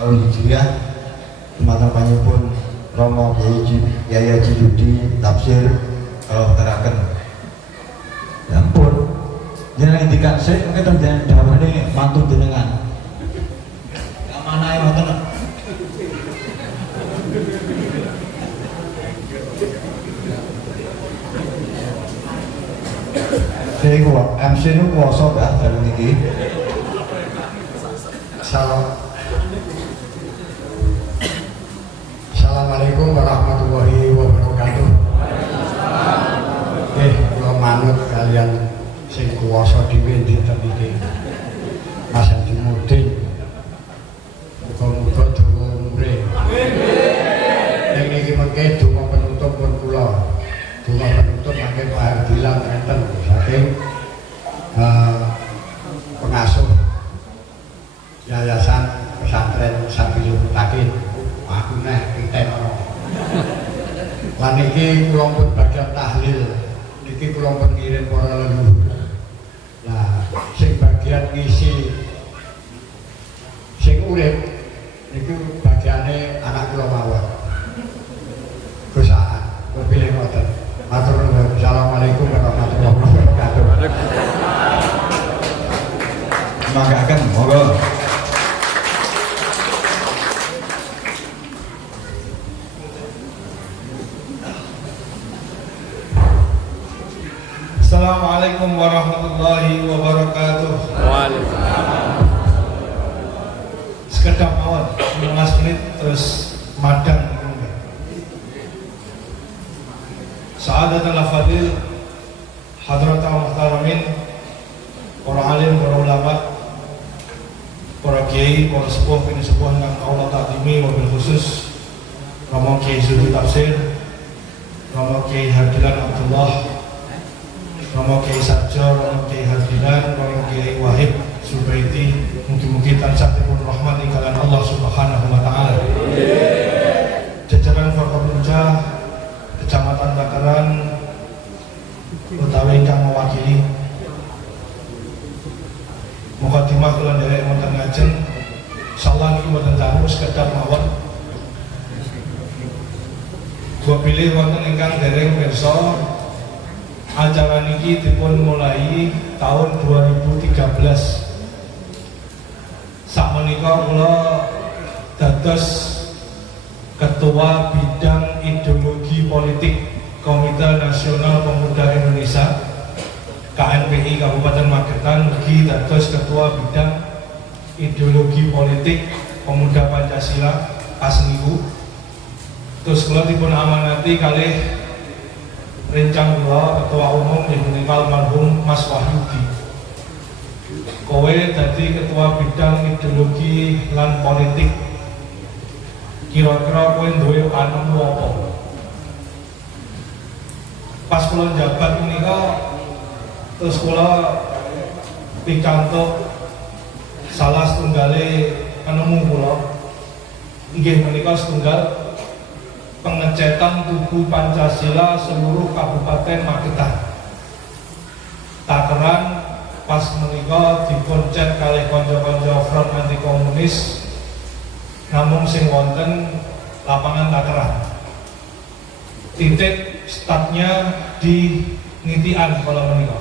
tahun Hijriah Matang panyipun Romo Yaya Cidudi tafsir kalau teraken. Ya ampun. Jangan indikan sih, kita jangan dawane mantu jenengan. Amanah ngoten. Saya gua MC nu kuasa dah dalam ini. Assalamualaikum warahmatullahi wabarakatuh. Kula manut kalian sing kuwasa dhewe dinten iki. Mas Haji Mudin. Muga-muga dawa umure. Nek niki mengke donga penutup pun kula. Donga penutup mangke Pak Hardilan enten saking pengasuh Yayasan Pesantren Sabilul Mutakin. Aku neh piten ana. Lan iki kula pun bagian tahlil. Niki kula pun ngirim para leluhur. Nah, sing bagian ngisi sing urip niku bagiane anak kula mawon. Gus Aan, kepilih ngoten. Matur nuwun. Assalamualaikum warahmatullahi wabarakatuh. Manggaken monggo. Assalamualaikum warahmatullahi wabarakatuh. Waalaikumsalam. Sekedap mawon 15 menit terus madang. Sa'adatul Fadil Hadratul Muhtaramin, para alim, para ulama, para kiai, para sepuh, ini sepuh yang Allah taklimi, wabil khusus Romo Kiai Zudi Tafsir, Romo Kiai Hardilan Abdullah, Romo Kiai Sarjo, Romo Kiai Hardilan, Romo Kiai Wahid Subaiti, mungkin-mungkin tansah dipun rahmati kalian Allah Subhanahu wa Ta'ala. Jajaran Forkopimda Kecamatan Bakaran utawi ingkang mewakili mukadimah kula nderek wonten ngajeng, insyaallah niki mboten dalu sekedap mawon. Gua pilih wonten ingkang dereng pirsa acara niki dipun mulai tahun 2013. Sakmenika kula dados Ketua Bidang Ideologi Politik Komite Nasional Pemuda Indonesia KNPI Kabupaten Magetan, ugi dados Ketua Bidang Ideologi Politik Pemuda Pancasila Asniku. Terus kula dipun amanati kalih rencang kula Ketua Umum punika almarhum Mas Wahyudi. Kowe dadi Ketua Bidang Ideologi lan Politik. Kira-kira kowe duwe anemu apa? Pas kula njabat menika terus kula pikantuk salah setunggale penemu kula inggih menika setunggal pengecetan tugu Pancasila seluruh Kabupaten Magetan. Takeran pas menika diponcet kalih kanca-kanca front anti komunis namun sing wonten lapangan Takeran. Titik startnya di Nitian kalau menika.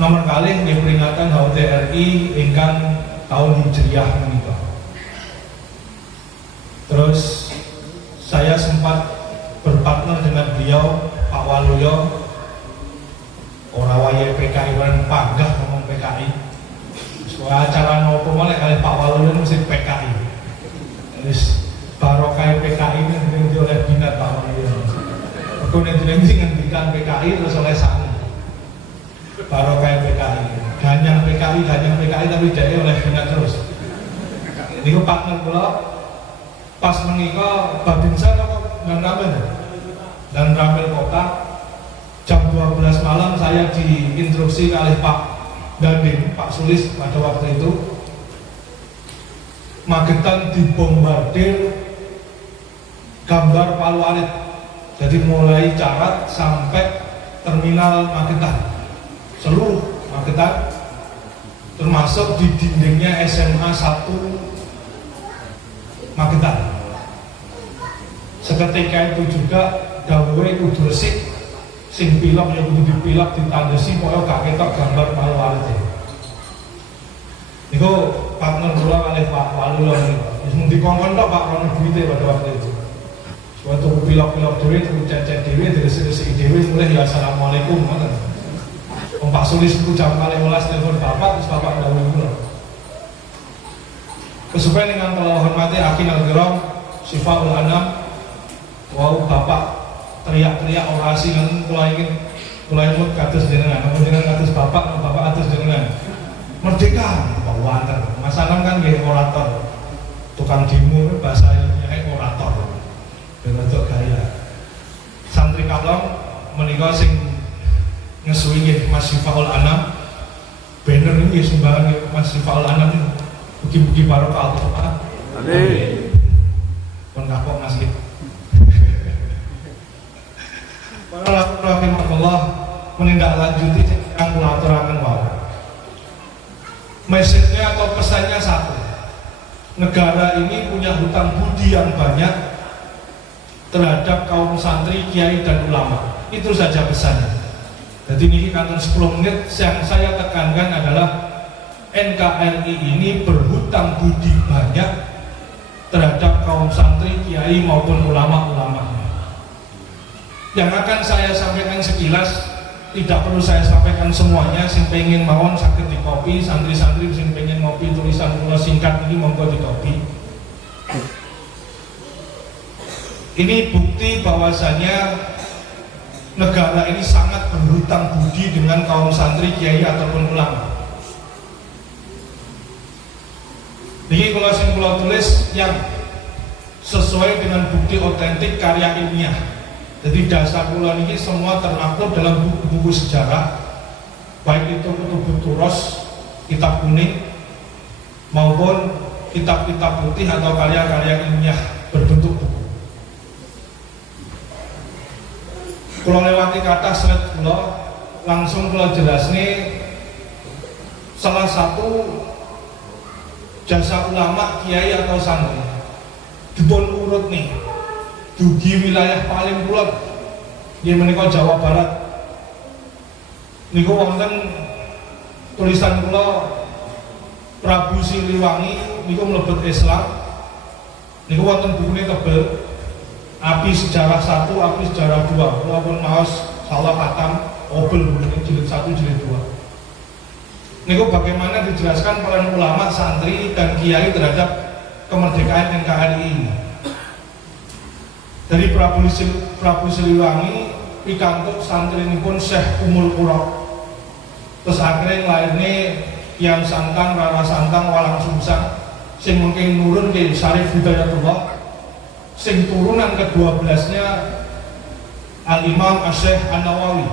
Nomor kalih nggih peringatan HUT RI ingkang tahun Hijriah menika. Terus saya sempat berpartner dengan beliau Pak Waluyo. Ora wayahe PKI wan panggah ngomong PKI. Soal acara nopo malah kali Pak Waluyo mesti PKI. Wis barokah PKI ini oleh binat Pak Waluyo. Aku nanti ngendikan PKI terus oleh sana. Barokah PKI, ganyang PKI tapi jadi oleh binat terus. Ini partner kula pas menika Babinsa dan Ramil Kota jam 12 malam saya diinstruksi oleh Pak Dandim, Pak Sulis pada waktu itu Magetan dibombardir gambar Palu Arit, jadi mulai Carat sampai terminal Magetan, seluruh Magetan termasuk di dindingnya SMA 1 Magetan. Seketika itu juga dawuhe kudu resik, sing pilek ya kudu dipilek ditandesi pokoke gak ketok gambar malu alite. Niku partner kula kalih Pak Walu lho niku. Wis mung dikongkon tok Pak ono duwite pada waktu itu. Suatu pilek-pilek dhewe, tuku cecet dhewe, diresik-resik dhewe mulai ya assalamualaikum ngoten. Wong Pak Sulis iku jam 12 telepon bapak, terus bapak dawuh kula. Kesupen dengan kula hormati akin al-kiram Syifaul Anam. Wau bapak teriak-teriak orasi kan kula ingin imut kados jenengan, jenengan kados bapak kados jenengan. Merdeka, Pak Wanter. Mas Anam kan nggih orator. Tukang demo bahasa ilmiahnya orator. Bentuk gaya. Santri kalong menika sing ngesuwi nggih Mas Syifaul Anam. Banner nggih sumbangan nggih Mas Syifaul Anam. Mugi-mugi barokah Al-Qur'an. Amin. Pun kapok masjid. Para rahimahullah menindaklanjuti yang kula aturaken wae. Mesejnya atau pesannya satu. Negara ini punya hutang budi yang banyak terhadap kaum santri, kiai dan ulama. Itu saja pesannya. Jadi ini kantor 10 menit yang saya tekankan adalah NKRI ini berhutang budi banyak terhadap kaum santri, kiai maupun ulama-ulama. Yang akan saya sampaikan sekilas, tidak perlu saya sampaikan semuanya. Sing pengen mawon sakit di kopi, santri-santri sing pengen ngopi tulisan kula singkat ini monggo di kopi. Ini bukti bahwasanya negara ini sangat berhutang budi dengan kaum santri, kiai ataupun ulama. Ini kalau sing kula tulis yang sesuai dengan bukti otentik karya ilmiah. Jadi dasar kula niki semua termaktub dalam buku-buku sejarah, baik itu Kutubut Turos, kitab kuning, maupun kitab-kitab putih atau karya-karya ilmiah berbentuk buku. Kula lewati kata slide kula, langsung kula jelas nih salah satu jasa ulama, kiai atau santri dipun urut nih dugi wilayah paling kulon di menika Jawa Barat. Niku wonten tulisan kula Prabu Siliwangi niku mlebet Islam. Niku wonten bukune tebel. Api Sejarah 1, Api Sejarah 2. Kula pun maos salah katam obel bukune jilid 1 jilid 2. Niku bagaimana dijelaskan peran ulama, santri dan kiai terhadap kemerdekaan NKRI ini. Dari Prabu Siliwangi pikantuk santri ini pun Syekh Umul Qura. Terus akhirnya lahirnya Kiam Santang, Rara Santang, Walang Sungsang. Sing mungkin nurun ke Syarif Hidayatullah. Sing turunan ke-12-nya Al-Imam Syekh An-Nawawi.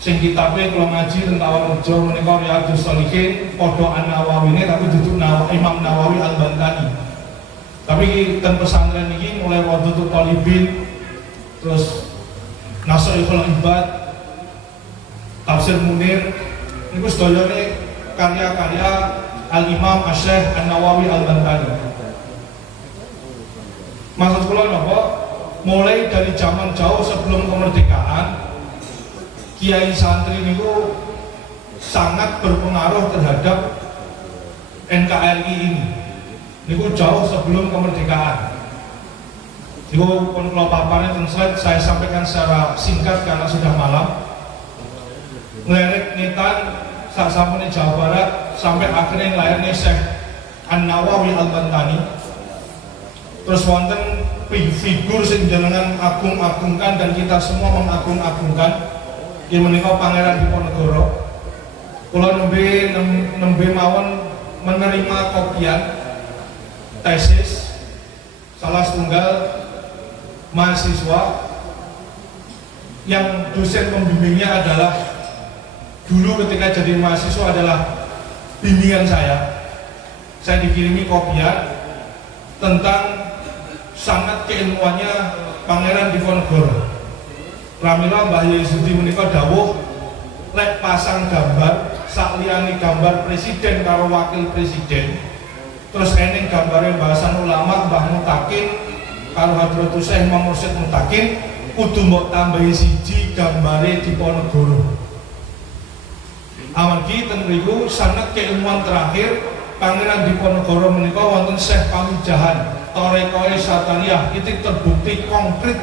Sing kitabnya kalau ngaji tentang Rejo menika Riyadhus Shalihin podo An-Nawawi ini tapi duduk Imam Nawawi Al-Bantani. Tapi ten pesantren ini mulai Wadhutul Talibin, terus Nasrul Ibad, Tafsir Munir, ini sedayane karya-karya Al-Imam Syekh An-Nawawi Al-Bantani. Maksud kula napa? Mulai dari zaman jauh sebelum kemerdekaan, kiai santri niku sangat berpengaruh terhadap NKRI ini. Niku jauh sebelum kemerdekaan. Niku pun kalau paparnya slide saya sampaikan secara singkat karena sudah malam. Ngelerek nitan saat sampai Jawa Barat sampai akhirnya lahirnya Syekh An-Nawawi Al-Bantani. Terus wonten figur sing jenengan agung-agungkan dan kita semua mengagung-agungkan yang menika Pangeran Diponegoro. Kula nembe mawon menerima kopian tesis salah setunggal mahasiswa yang dosen pembimbingnya adalah dulu ketika jadi mahasiswa adalah bimbingan saya dikirimi kopian tentang sangat keilmuannya Pangeran Diponegoro. Pramila Mbah Yesudi menika dawuh lek pasang gambar sakliyane gambar presiden karo wakil presiden terus eneng gambare bahasan ulama Mbah Mutakin karo Hadratus Syekh Imam Mursyid Mutakin kudu mbok tambahi siji gambare Diponegoro. Amargi ten mriku sanad keilmuan terakhir Pangeran Diponegoro menika wonten Syekh Pamijahan Thariqah Sataniyah itu terbukti konkret.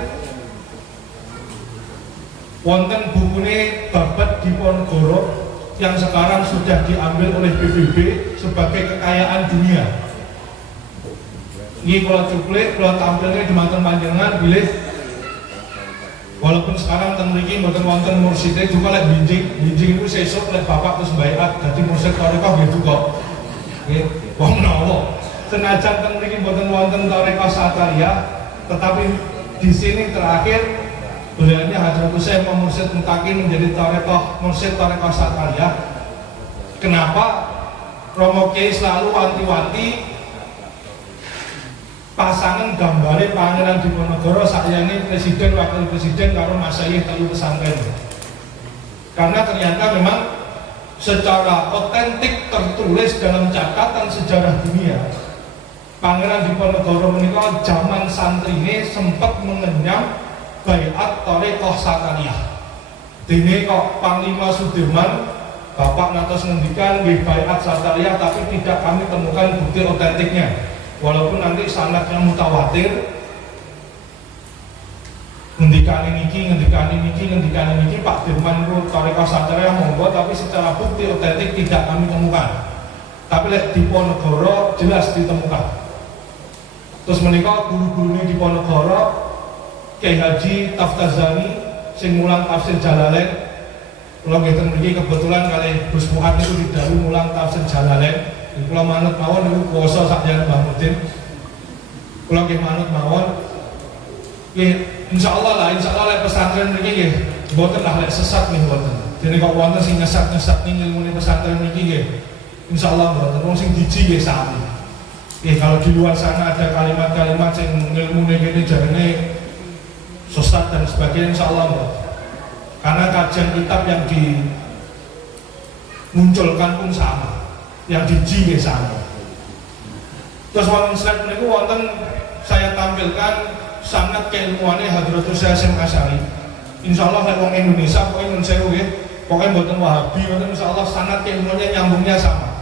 Wonten bukune Babat Diponegoro yang sekarang sudah diambil oleh PBB sebagai kekayaan dunia. Ini kalau cuplik, kalau tampilnya di mantan panjangan bilih. Walaupun sekarang teng mriki mboten wonten mursyide juga lek binjing itu sesuk lek bapak terus baiat dadi mursyid thariqah gitu kok. Nggih, wong menawa. Senajan teng mriki mboten wonten thariqah Satariyah, tetapi di sini terakhir beliaunya Hadratus Syekh Imam Mursyid Mutakin menjadi mursyid thariqah Satariyah. Kenapa Romo Kiai selalu wanti-wanti pasangan gambare Pangeran Diponegoro sakjane presiden wakil presiden karo masyayikh telu pesantren. Karena ternyata memang secara otentik tertulis dalam catatan sejarah dunia Pangeran Diponegoro menika zaman santrine sempat mengenyam baiat thariqah Satariyah. Dene kok Panglima Sudirman Bapak natos ngendikan nggih baiat Satariyah tapi tidak kami temukan bukti otentiknya. Walaupun nanti sanadnya mutawatir, ngendikane niki Pak Dirman itu thariqah Satariyah monggo, tapi secara bukti otentik tidak kami temukan. Tapi lek Diponegoro jelas ditemukan. Terus menika guru-gurune Diponegoro Kyai Haji Taftazani sing mulang tafsir Jalalain. Kula nggih ten mriki kebetulan kali Gus Fuad niku didhawuhi mulang tafsir Jalalain. Kula manut mawon niku kuwasa sakjane Mbah Mudin. Kula nggih manut mawon. Nggih insyaallah lek pesantren mriki nggih mboten lah lek sesat nggih mboten. Dene kok wonten sing nyesat-nyesat ning ilmune pesantren mriki nggih insyaallah mboten. Wong sing diji nggih sami. Nggih kalau di luar sana ada kalimat-kalimat sing ilmune kene jarene sesat dan sebagainya insyaallah mboten. Karena kajian kitab yang dimunculkan pun sama, yang diji sama. Terus wonten slide niku wonten saya tampilkan sanad keilmuane Hadratus Syekh Hasyim Asy'ari. Insyaallah lek wong Indonesia pokoke nyun sewu nggih, pokoke mboten Wahabi, wonten insyaallah sanad keilmuannya nyambungnya sama.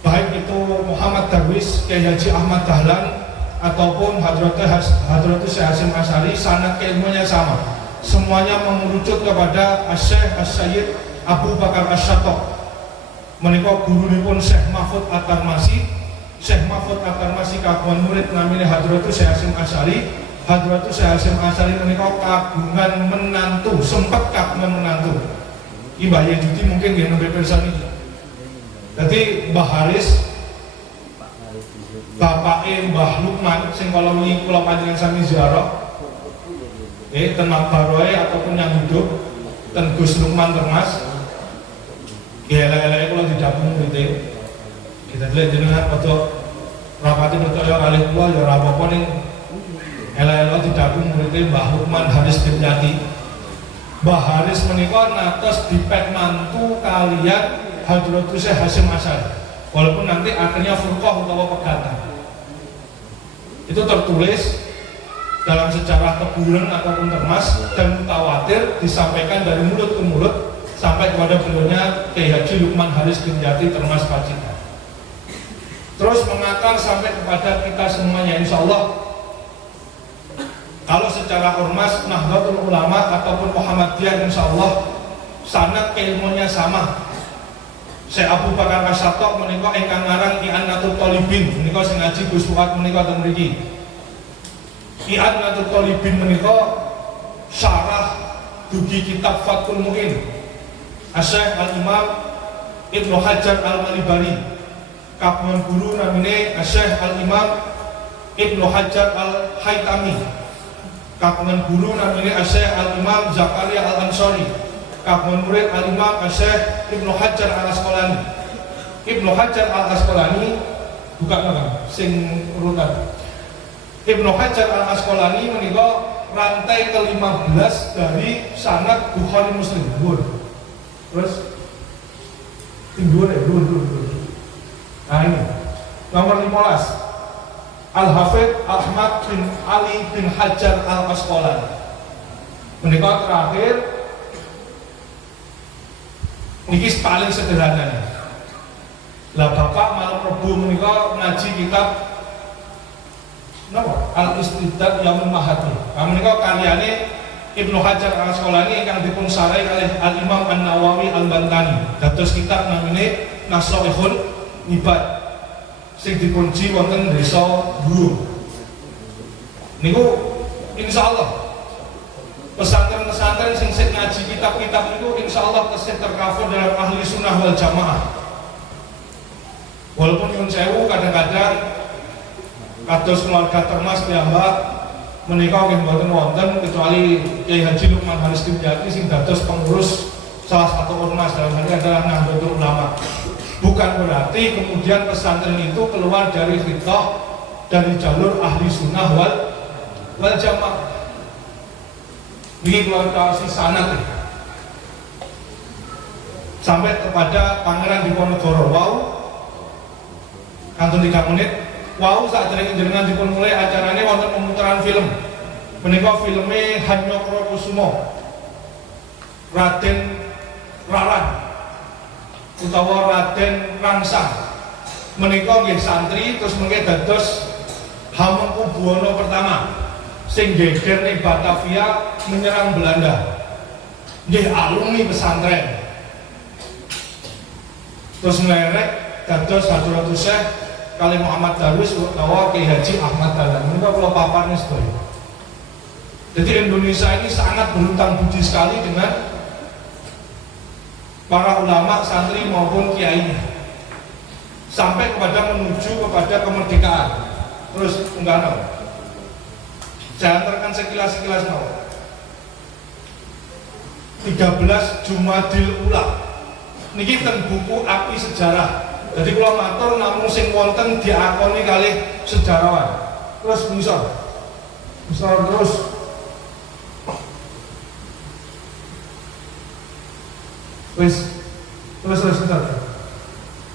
Baik itu Muhammad Darwis, Kyai Haji Ahmad Dahlan ataupun Hadratus Syekh Hasyim Asy'ari, sanad keilmuannya sama. Semuanya mengerucut kepada Syekh As-Sayyid Abu Bakar Asy-Syatok. Menika gurunipun Syekh Mahfud At-Tarmasi. Syekh Mahfud At-Tarmasi kagungan murid namanya Hadratus Syekh Hasyim Asy'ari. Hadratus Syekh Hasyim Asy'ari menika kagungan menantu, sempat kagungan menantu. Iki Mbah Yudi mungkin nggih nembe pirsa niki. Dadi Mbah Haris bapake Mbah Lukman sing kala wingi kula panjenengan sami ziarah ten Makbaroe ataupun yang hidup ten Gus Lukman Termas. Elek-eleke kula didapung murid. Kita lihat jenengan foto rapati percaya kali kula ya ora apa-apa ning elek-elek didapung murid Mbah Lukman Haris Dimyati. Mbah Haris menika natos dipet mantu kalian Hadratus Syekh Hasyim Asy'ari. Walaupun nanti akhirnya furqah utawa pegatan. Itu tertulis dalam sejarah Teburan ataupun Termas dan mutawatir disampaikan dari mulut ke mulut sampai kepada beliaunya Kyai Haji Lukman Haris Dimyati Termas Pacitan. Terus mengakar sampai kepada kita semuanya insyaallah. Kalau secara ormas Nahdlatul Ulama ataupun Muhammadiyah insyaallah sanad keilmuannya sama. Syekh Abu Bakar Asy-Syatok menika ingkang ngarang I'anatul Thalibin menika sing ngaji Gus Fuad menika teng mriki. I'anatul Thalibin menika syarah dugi kitab Fathul Mu'in Syekh Al-Imam Ibnu Hajar Al-Malibari. Kagungan guru namine Syekh Al-Imam Ibnu Hajar Al-Haytami. Kagungan guru namine Syekh Al-Imam Zakaria Al-Ansari. Kagungan murid Al-Imam Syekh Ibnu Hajar Al-Asqalani. Ibnu Hajar Al-Asqalani bukan apa sing urutan. Ibnu Hajar Al-Asqalani menika rantai ke-15 dari sanad Bukhari Muslim. Terus dhuwur. Nah ini. Nomor 15, Al-Hafidh Ahmad bin Ali bin Hajar Al-Asqalani. Menikah terakhir niki paling sederhana nih. Lah bapak malam Rebu menikah ngaji kitab Al-Istidad Yaumul Mahadi. Menikah karyane Ibnu Hajar Al-Asqalani yang dipun sarai oleh Al-Imam An-Nawawi Al-Bantani. Dados kitab namine Naslihul Ibad sing dipunji wonten desa Burung. Niku insyaallah pesantren-pesantren sing ngaji kitab-kitab itu insyaallah tesih tercover dalam ahli sunnah wal jamaah. Walaupun nyuwun sewu kadang-kadang kados keluarga Termas piyambak menika nggih mboten wonten kecuali Kyai Haji Lukman Haris Dimyati sing dados pengurus salah satu ormas dalam hal ini adalah Nahdlatul Ulama. Bukan berarti kemudian pesantren itu keluar dari fitrah, dari jalur ahli sunnah wal jamaah. Ini keluarga si sanad sampai kepada Pangeran Diponegoro. Wow, kantun 3 menit. Wow, saat jenengan dipun mulai acaranya wonten pemutaran film. Menika filmnya Hanyokro Kusumo, Raden Raran utawa Raden Rangsang. Menika nggih santri terus mengke dados Hamengkubuwono pertama sing geger ning Batavia menyerang Belanda. Nggih alumni pesantren. Terus ngelerek dados Hadratus Syekh kali Muhammad Darwis utawa Kyai Haji Ahmad Dahlan. Menika kula paparne sedaya. Jadi Indonesia ini sangat berhutang budi sekali dengan para ulama, santri maupun kiainya, sampai kepada menuju kepada kemerdekaan. Terus enggak tahu. Saya antarkan sekilas tahu. 13 Jumadil Ula. Niki ten buku Api Sejarah. Jadi kalau matur namun sing wonten diakoni kalih sejarawan. Terus misal terus terus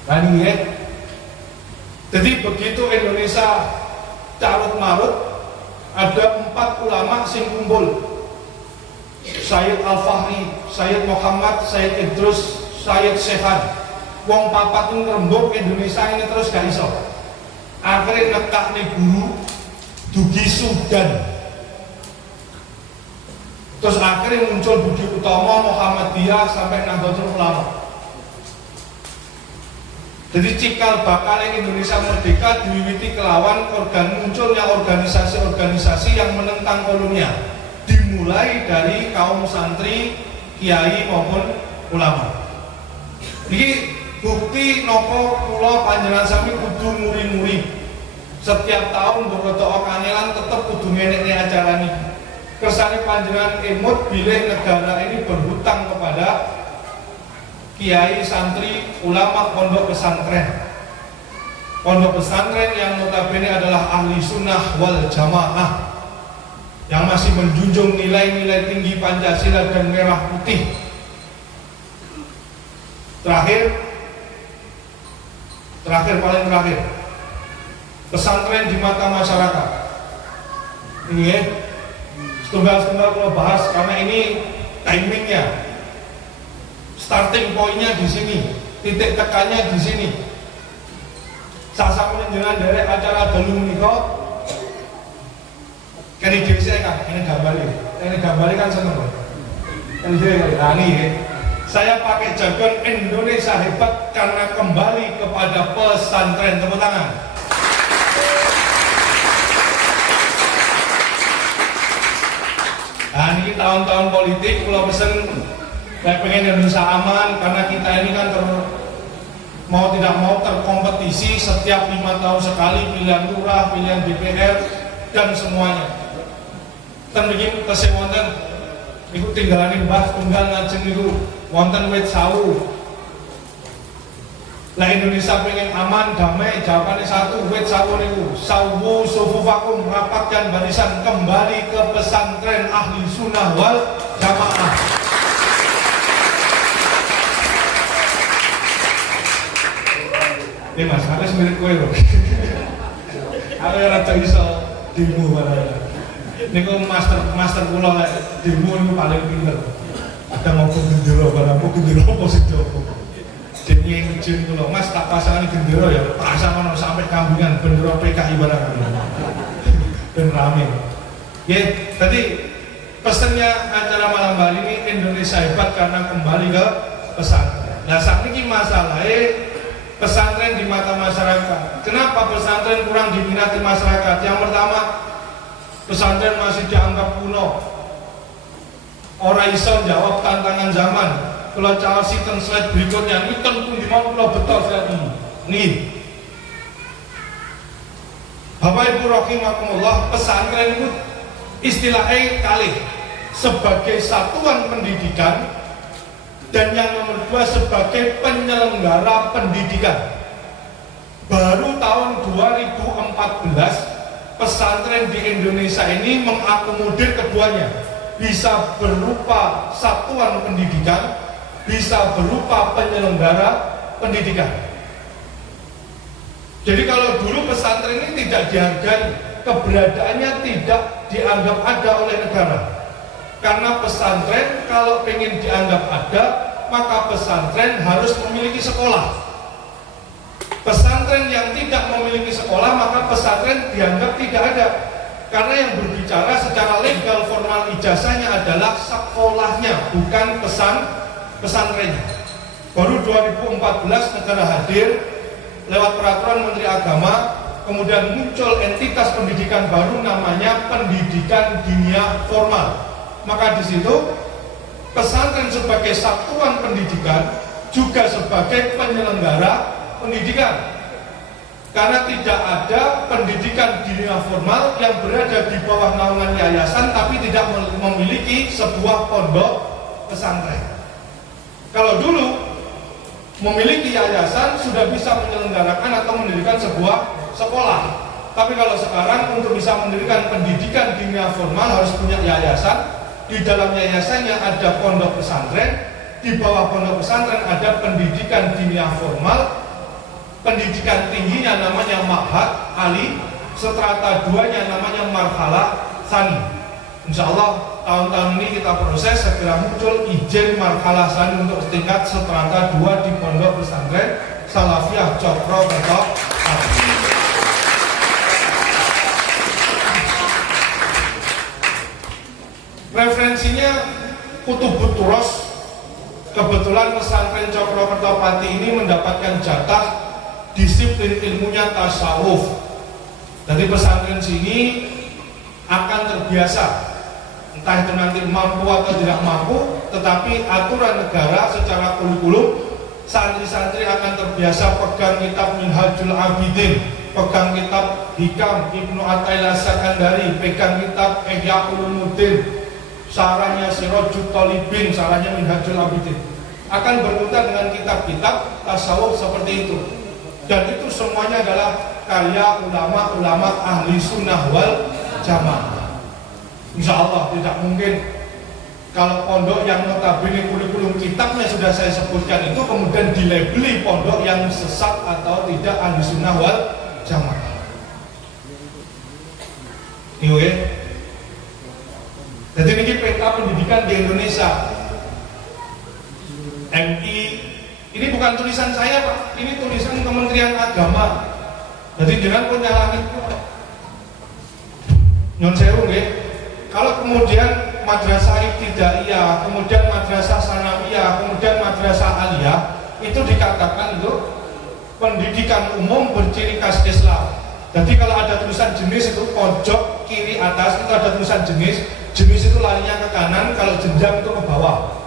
nah ini ya. Jadi begitu Indonesia carut marut, ada 4 ulama sing kumpul. Sayyid Al-Fahri, Sayyid Muhammad, Sayyid Idrus, Sayyid Syekhan. Wong papat itu ngerembuk Indonesia ini terus gak iso. Akhirnya nekak nih guru dugi Sudan. Terus akhirnya muncul Budi Utomo, Muhammadiyah sampai Nahdlatul Ulama. Jadi cikal bakal Indonesia merdeka diwiwiti kelawan munculnya organisasi-organisasi yang menentang kolonial. Dimulai dari kaum santri, kiai maupun ulama. Ini bukti nopo kula panjenengan sami kudu muri-muri. Setiap tahun berdoa kangelan tetap kudu ngenekne acara niki. Kersane panjenengan emut bilih negara ini berhutang kepada kiai, santri, ulama, pondok pesantren. Pondok pesantren yang notabene adalah ahli sunnah wal jamaah, yang masih menjunjung nilai-nilai tinggi Pancasila dan merah putih. Paling terakhir, pesantren di mata masyarakat. Ini ya, setunggal-setunggal kalau bahas karena ini timingnya, starting pointnya di sini, titik tekannya di sini. Sasaran jenengan dari acara dalu menika, kali dhewe kan, ini gambari kan seneng kok. Ini ya. Saya pakai jargon Indonesia hebat karena kembali kepada pesantren. Tepuk tangan. Nah ini tahun-tahun politik, kalau pesen saya pengen Indonesia aman karena kita ini kan mau tidak mau terkompetisi setiap 5 tahun sekali pilihan lurah, pilihan DPR dan semuanya. Dan begini kesewonten, itu tinggalin bahas tunggal ngajeng itu wonten wit sawu. Lah Indonesia pengen aman, damai, jawabannya satu, wit sawu niku. Sawu sufufakum, rapatkan barisan, kembali ke pesantren ahli sunnah wal jamaah. Mas, ada mirip kowe lho. Aku rada iso demo barang. Niku master kula lek demo niku paling pinter. Ada ngopo gendera barang apa gendera apa sing jopo. Dene ngejin kula, Mas tak pasangane gendera ya, pasang ono sampai kambingan bendera PKI barang. Ben rame. Nggih, tadi pesannya acara malam hari ini Indonesia hebat karena kembali ke pesantren. Nah saat ini masalahnya pesantren di mata masyarakat. Kenapa pesantren kurang diminati masyarakat? Yang pertama, pesantren masih dianggap kuno. Orang iso jawab tantangan zaman. Kalau cara sistem slide berikutnya ini tentu di mau pulau betul slide ini. Nih, Bapak Ibu rahimakumullah, pesantren itu istilahnya kali sebagai satuan pendidikan dan yang nomor dua sebagai penyelenggara pendidikan. Baru tahun 2014 pesantren di Indonesia ini mengakomodir keduanya, bisa berupa satuan pendidikan, bisa berupa penyelenggara pendidikan. Jadi kalau dulu pesantren ini tidak dihargai, keberadaannya tidak dianggap ada oleh negara. Karena pesantren kalau ingin dianggap ada, maka pesantren harus memiliki sekolah. Pesantren yang tidak memiliki sekolah, maka pesantren dianggap tidak ada. Karena yang berbicara secara legal formal ijazahnya adalah sekolahnya, bukan pesantrennya. Baru 2014 negara hadir lewat peraturan Menteri Agama, kemudian muncul entitas pendidikan baru namanya pendidikan dinia formal. Maka di situ pesantren sebagai satuan pendidikan juga sebagai penyelenggara pendidikan. Karena tidak ada pendidikan dinia formal yang berada di bawah naungan yayasan tapi tidak memiliki sebuah pondok pesantren. Kalau dulu memiliki yayasan sudah bisa menyelenggarakan atau mendirikan sebuah sekolah. Tapi kalau sekarang untuk bisa mendirikan pendidikan dinia formal harus punya yayasan. Di dalam yayasannya ada pondok pesantren, di bawah pondok pesantren ada pendidikan dinia formal, pendidikan tingginya namanya ma'had ali, strata 2-nya namanya marhalah tsani. Insya Allah tahun-tahun ini kita proses segera muncul izin marhalah tsani untuk tingkat strata 2 di pondok pesantren Salafiyah Cokro Kerto. Referensinya Kutubut Turos. Kebetulan pesantren Cokro Kertopati ini mendapatkan jatah disiplin ilmunya tasawuf. Jadi pesantren sini akan terbiasa, entah itu nanti mampu atau tidak mampu, tetapi aturan negara secara kurikulum santri-santri akan terbiasa pegang kitab Minhajul Abidin, pegang kitab Hikam Ibnu Athaillah Sakandari, pegang kitab Ihya Ulumuddin, sarahnya Sirajul Talibin, sarahnya Minhajul Abidin, akan berkutat dengan kitab-kitab tasawuf seperti itu. Dan itu semuanya adalah karya ulama-ulama ahli sunnah wal jamaah. Insya Allah tidak mungkin kalau pondok yang notabene kurikulum kitabnya sudah saya sebutkan itu kemudian dilabeli pondok yang sesat atau tidak ahli sunnah wal jamaah. Anyway, jadi ini peta pendidikan di Indonesia. MI, ini bukan tulisan saya Pak, ini tulisan Kementerian Agama. Jadi jangan punya langit nyon sewu nggih. Kalau kemudian madrasah ibtidaiyah, kemudian madrasah sanawiyah, kemudian madrasah aliyah, itu dikatakan untuk pendidikan umum berciri khas Islam. Jadi kalau ada tulisan jenis itu pojok kiri atas itu ada tulisan jenis itu larinya ke kanan, kalau jenjang itu ke bawah.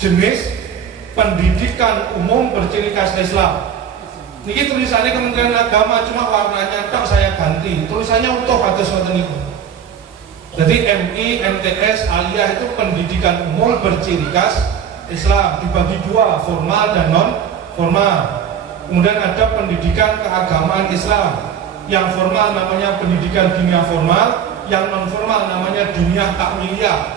Jenis pendidikan umum berciri khas Islam. Niki tulisannya Kementerian Agama, cuma warnanya tok saya ganti. Tulisannya utuh atas wonten niku. Jadi MI, MTS, aliyah itu pendidikan umum berciri khas Islam, dibagi dua, formal dan non formal. Kemudian ada pendidikan keagamaan Islam. Yang formal namanya pendidikan dinia formal, yang non formal namanya dunia takmiliyah.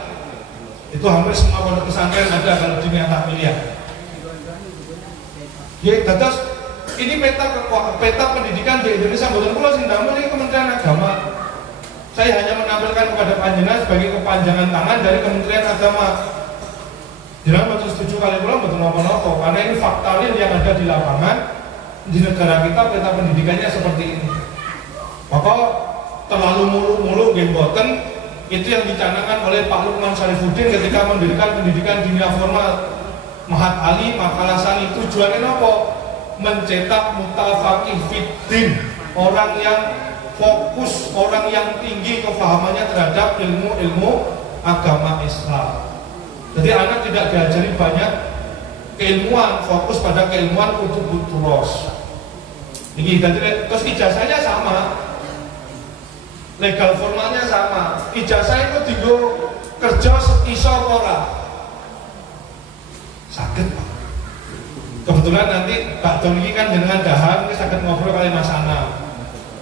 Itu hampir semua pondok pesantren ada kalau dunia takmiliyah. Ya, terus ini peta pendidikan di Indonesia. Bukan pulau sing damel ini Kementerian Kementerian Agama. Saya hanya menampilkan kepada panjenengan sebagai kepanjangan tangan dari Kementerian Agama. Jangan betul setuju kali pulang betul nopo-nopo, karena ini fakta real yang ada di lapangan di negara kita. Peta pendidikannya seperti ini. Maka terlalu mulu-mulu gemboten itu yang dicanangkan oleh Pak Lukman Syarifuddin ketika mendirikan pendidikan dunia formal Mahat Ali Makalasani. Tujuannya apa? Mencetak mutafaqih fiddin, orang yang fokus, orang yang tinggi kefahamannya terhadap ilmu-ilmu agama Islam. Jadi anak tidak diajari banyak keilmuan, fokus pada keilmuan kutubut turos. Ini terus ijazahnya sama, legal formalnya sama. Ijazah itu tinggal kerja iso ora sakit Pak. Kebetulan nanti Pak Don ini kan jenengan dahan, ini sakit ngobrol kali Mas Anam.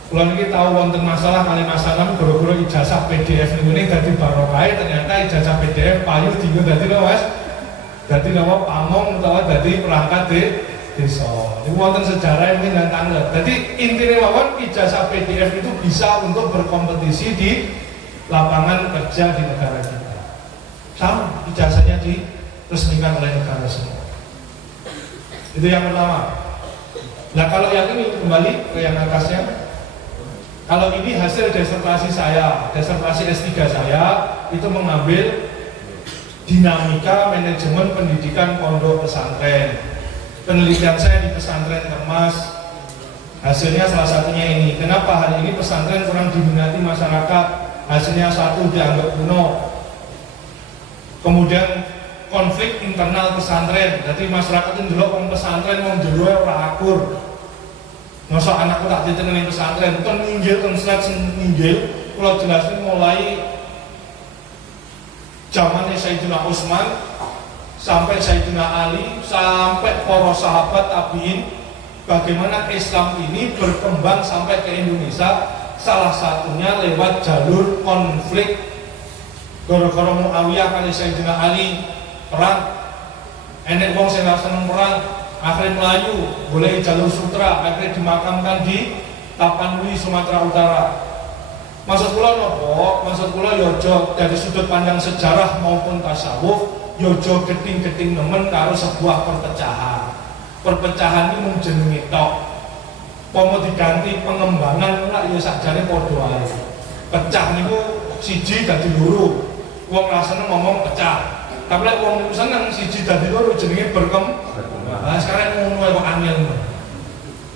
Kalau ini tahu wonten masalah kali Mas Anam, guru-guru ijazah PDF ini dari barokai, ternyata ijazah PDF payu tinggal dari Mas, dari nama pamong atau dari perangkat desa. Ini wonten sejarah yang dan tangga. Jadi intinya mawon ijazah PDF itu bisa untuk berkompetisi di lapangan kerja di negara kita. Sama ijazahnya diresmikan oleh negara semua. Itu yang pertama. Nah kalau yang ini kembali ke yang atasnya. Kalau ini hasil disertasi saya, disertasi S3 saya itu mengambil dinamika manajemen pendidikan pondok pesantren. Penelitian saya di pesantren Kemas, hasilnya salah satunya ini. Kenapa hari ini pesantren kurang diminati masyarakat? Hasilnya satu, dianggap kuno. Kemudian konflik internal pesantren. Jadi masyarakat itu dulu orang pesantren mau dulu orang akur. Masa anakku tak ditengeni pesantren, kan ninggil, kan slide ninggil. Kalau jelasin mulai zamannya Sayyidina Utsman sampai Sayyidina Ali, sampai para sahabat tabi'in, bagaimana Islam ini berkembang sampai ke Indonesia. Salah satunya lewat jalur konflik. Gara-gara Muawiyah kali Sayyidina Ali perang, enek wong sing seneng perang, akhirnya Melayu, boleh jalur sutra, akhirnya dimakamkan di Tapanuli, Sumatera Utara. Maksud kula nopo? Maksud kula yojo dari sudut pandang sejarah maupun tasawuf, yojo geting-geting nemen karo sebuah perpecahan. Perpecahan ini mung jenenge tok. Pomo diganti pengembangan ora ya sakjane padha ae. Pecah niku siji dadi loro. Wong ra seneng ngomong pecah. Tapi lek wong seneng siji dadi loro jenenge berkembang. Nah, sekarang ngono kok angel.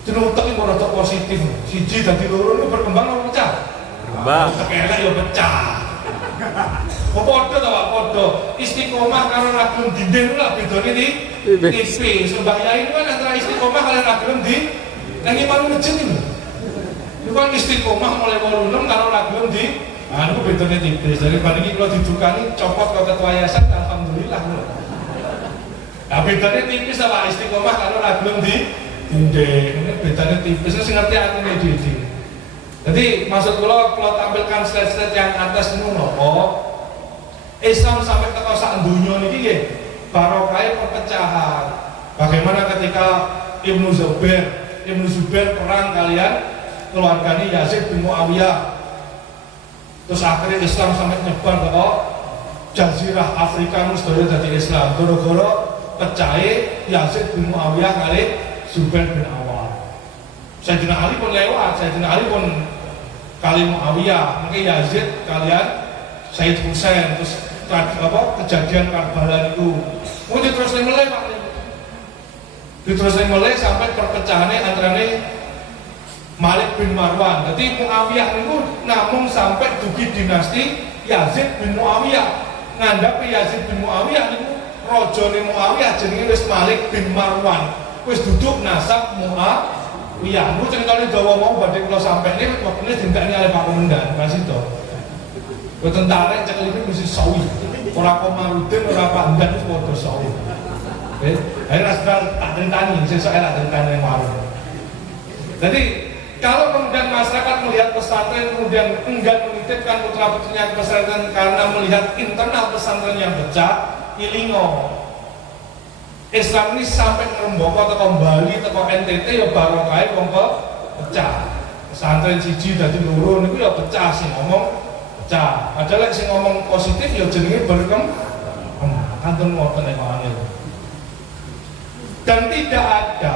Jeneng utek iki ora positif. Siji dadi loro niku berkembang apa pecah? Berkembang. Tekelek ya pecah. Kok padha ta Pak? Padha. Istiqomah karo ragum dinding lho bedane di tipis. Sembahyang itu kan antara istiqomah kalian ragum di nang imam masjid iki. Itu kan istiqomah mulai 86 karo ragum di niku bedane tipis. Dari paniki kula didukani copot ke ketua yayasan alhamdulillah lho. Nah bedanya tipis apa istiqomah kalau ragum di dinding. Ini bedanya tipis, sing ngerti artinya di. Jadi maksud kula tampilkan slide-slide yang atas niku napa? Islam sampai ke sak donya niki nggih barokah perpecahan. Bagaimana ketika Ibnu Zubair perang kalian keluarganya Yazid bin Muawiyah. Terus akhirnya Islam sampai nyebar ke Jazirah Afrika sedaya dadi Islam. Gara-gara pecahe Yazid bin Muawiyah kali Zubair bin Awam. Sayyidina Ali pun lewat, Sayyidina Ali pun kali Muawiyah, mungkin Yazid kalian Sayyid Husain, terus kejadian Karbala itu mau diteruskan mulai Pak, diteruskan mulai sampai perpecahannya antaranya Malik bin Marwan. Jadi Muawiyah itu namun sampai dugi dinasti Yazid bin Muawiyah. Ngandhapi Yazid bin Muawiyah itu rajane Muawiyah jenenge wis Malik bin Marwan. Wis duduk nasab Muawiyah. Niku ceritane dawa mau badhe kula sampene wektune dintekne oleh Pak Komandan Kasito. Kok tentara ceklipe mesti sawi. Ora Komarudin ora Pak Ndan wis padha sawi. Akhirnya asal tak ceritani, sesuk tak ceritani yang warung. Jadi kalau kemudian masyarakat melihat pesantren kemudian enggan menitipkan putra putrinya ke pesantren karena melihat internal pesantren yang pecah, ilingo. Islam ini sampai ngerembaka atau kembali atau NTT ya barokah wong pecah. pesantren siji dadi loro niku ya pecah sing ngomong pecah. Padahal sing ngomong positif ya jenenge kantun ngoten nek angel. Dan tidak ada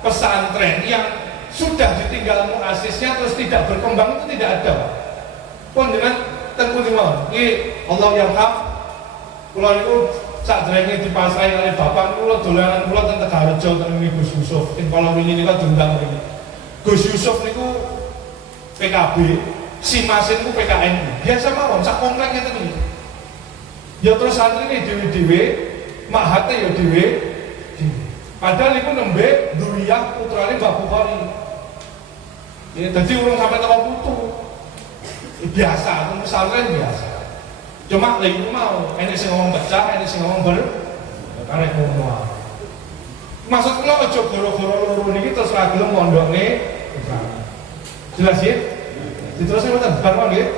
pesantren yang sudah ditinggal muasisnya terus tidak berkembang, itu tidak ada. Pun dengan tentu mawon. Iki Allah yarham kula niku sadurunge dipasrahi kali bapak kula dolanan kula teng Tegarrejo teng Gus Yusuf. Ing kala wingi niku diundang mriki. Gus Yusuf niku PKB, si Masin ku PKN. Biasa mawon sak komplek ngeten iki. Ya terus santrine dhewe-dhewe, mahate ya dhewe. Padahal iku nembe Duriyah putrane Mbak Bukhari. Ya dadi urung sampe teko putu. Biasa, pesantren biasa. Cuma lha iku mau, enek sing ngomong pecah, enek sing ngomong karek ngono. Maksud kula aja goro-goro loro niki terus ra gelem mondokne. Jelas ya? Diterusnya mboten bar nggih.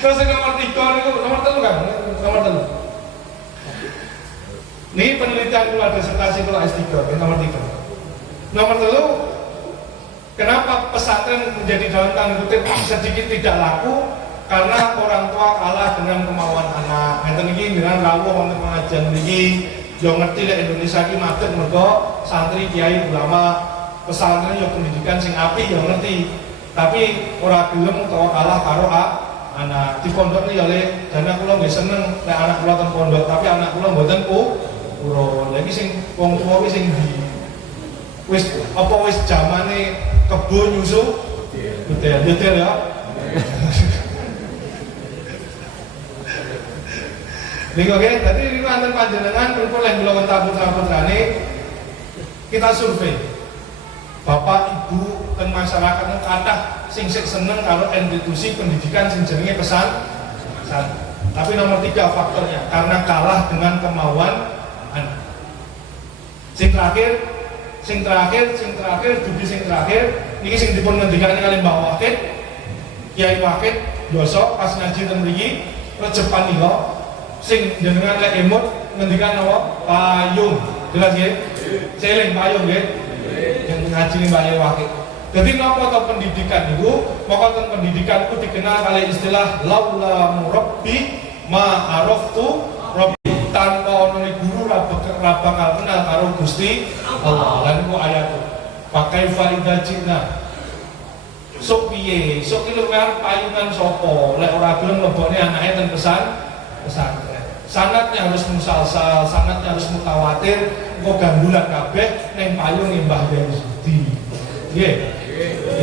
Terus yang nomor 3 niku nomor 3 kan? Nomor 3. Ini penelitian kula disertasi kula S3 nomor 3. Nomor 3, kenapa pesantren menjadi dalam tanda kutip sedikit tidak laku? Karena orang tua kalah dengan kemauan anak. Ngeten iki dengan rawuh wonten pengajian niki yo ngerti lek Indonesia iki madeg mergo santri kiai ulama pesantren yo pendidikan sing apik yo ngerti. Tapi ora gelem utawa kalah karo anak di pondok iki oleh dana kula nggih seneng nek anak kula ten pondok, tapi anak kula mboten purun. Lagi sing wong tuwa wis sing wis apa wis zamane kebo nyusu betul ya. Niku oke, tadi niku anten panjenengan pun oleh kula wonten putra-putrane kita survei. Bapak Ibu dan masyarakat kathah sing seneng kalau institusi pendidikan sing jenenge pesan. Tapi nomor 3 faktornya karena kalah dengan kemauan anak. Sing terakhir, dugi sing terakhir niki sing dipun ngendikane kali Mbah Wakid, Kiai Wakid Yoso pas ngaji ten mriki rejepan nila sing jenengan lek emut ngendikan apa? Payung. Jelas nggih? Seling payung nggih. Yang ngaji Mbah Wakid. Jadi napa to pendidikan niku? Maka ten pendidikan itu dikenal kali istilah laula murabbi ma araftu rabbi. Tanpa ono guru ra bakal kenal karo Gusti Allah. Lan ku ayat pakai faidah cina. Sok piye? Sok kilometer payungan sapa? Lek ora gelem lebokne anake ten pesantren. Sanatnya harus musalsal, sanatnya harus mutawatir, kok gandulan kabeh ning payung Mbah Yai Sudi. Nggih.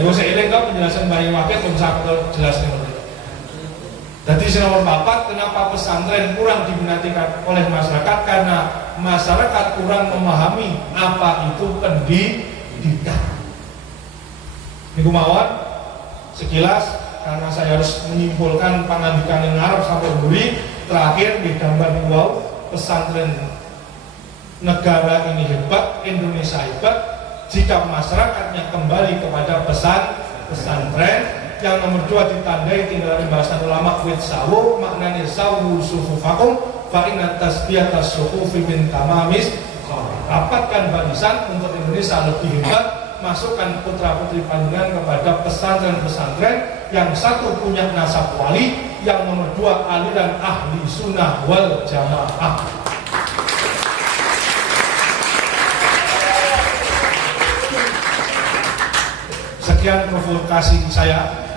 Iku seeling kok penjelasan Mbah Yai Wakid pun sakit jelas niku. Jadi nomor 4, kenapa pesantren kurang diminati oleh masyarakat? Karena masyarakat kurang memahami apa itu pendidikan. Niku mawon sekilas karena saya harus menyimpulkan pangandikan yang ngarep sampai buri. Terakhir di gambar wow, pesantren negara ini hebat, Indonesia hebat jika masyarakatnya kembali kepada pesantren. Yang nomor 2 ditandai tinggal bahasan ulama wit sawu maknanya sawu sufufakum fa inna tasbiyata sufufi min tamamis. Rapatkan barisan untuk Indonesia lebih hebat, masukkan putra-putri panjenengan kepada pesantren-pesantren yang satu punya nasab wali, yang nomor 2 aliran ahli sunnah wal jamaah. Sekian provokasi saya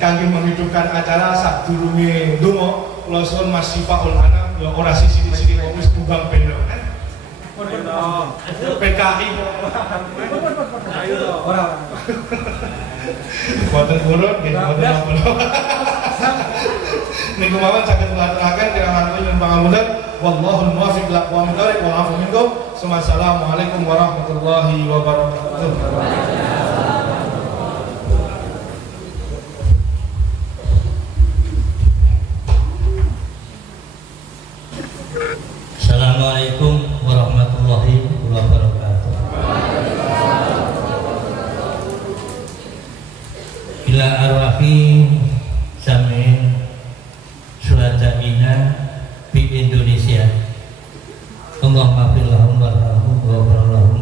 kangge menghidupkan acara sadurunge ndonga. Kula suwun Mas Sifaul Anam ya ora sisi-sisi wis bumbang bendok. PKI ora. Boten purun nggih boten apa. Niku mawon saged ngaturaken kirang langkung pangapunten. Wallahul muwaffiq ila aqwamit thoriq wal 'afwu minkum. Assalamualaikum warahmatullahi wabarakatuh. Assalamualaikum warahmatullahi wabarakatuh. Ila arwahi samin syuhadaina di Indonesia. Allahumma fir lahum warhamhum wa ghfir lahum.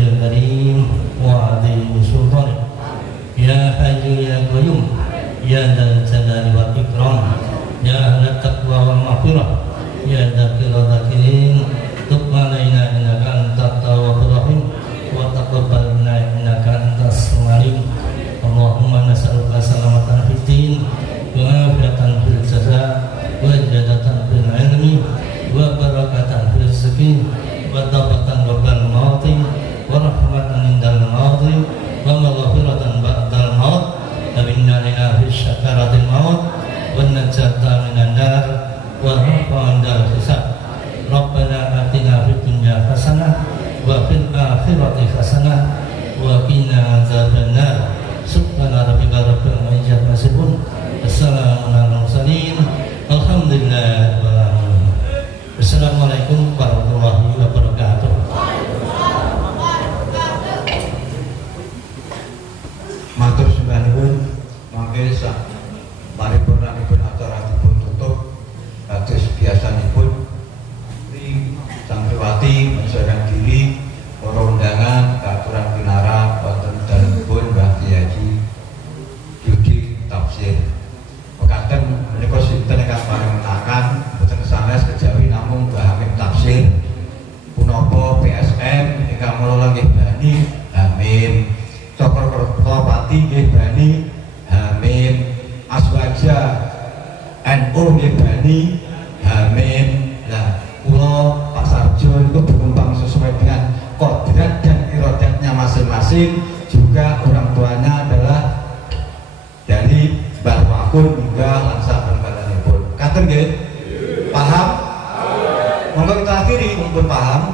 wajhil karim wa adhimi sultanik ya hayyu ya qayyum ya dzal jalali wal ikram ya ahlat taqwa wal maghfirah ya dzakira dzakirin tub alaina innaka antat tawwabur rahim wa taqabbal minna innaka antas samiul alim. Allahumma nas'aluka salamatan fid din wa afiyatan fil jasad wa ziyadatan fil ilmi wa barakatan fil rizqi wa dawatan rabbal mauti wa rahmatan indal mauti wa maghfiratan ba'dal maut wa inna lillahi syakaratil maut wa najata minan nar wa rafa'an dal hisab. Rabbana atina fid dunya hasanah wa fil akhirati hasanah wa qina adzabannar. Subhana rabbika rabbil izzati amma yasifun. Wassalamun alal mursalin. Alhamdulillah. Assalamualaikum warahmatullahi wabarakatuh. Matur sembahipun mangke sak paripurnanipun acara dipun tutup kados biasanipun ing santriwati menserahkan diri para undangan katuran kinara wonten dalemipun Mbah Kyai Haji Yudi Tafsir. Mekaten menika sinten ingkang paling menakan boten sanes kejawi namung Mbah Hamid Tafsir punapa PSM ingkang mulya nggih bani amin. Cokor Kertopati nggih bani amin. Aswaja NU nggih bani amin. Lah kula Pak Sarjo itu berkembang sesuai dengan kodrat dan irodatnya masing-masing, juga orang tuanya adalah dari Mbah Wakun hingga lansa pun. Katen nggih? Paham? Monggo kita akhiri mumpun paham.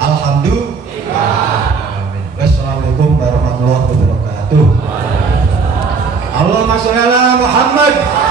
Alhamdulillah. Amin. Wassalamualaikum warahmatullahi wabarakatuh. Allahumma sholli ala Muhammad.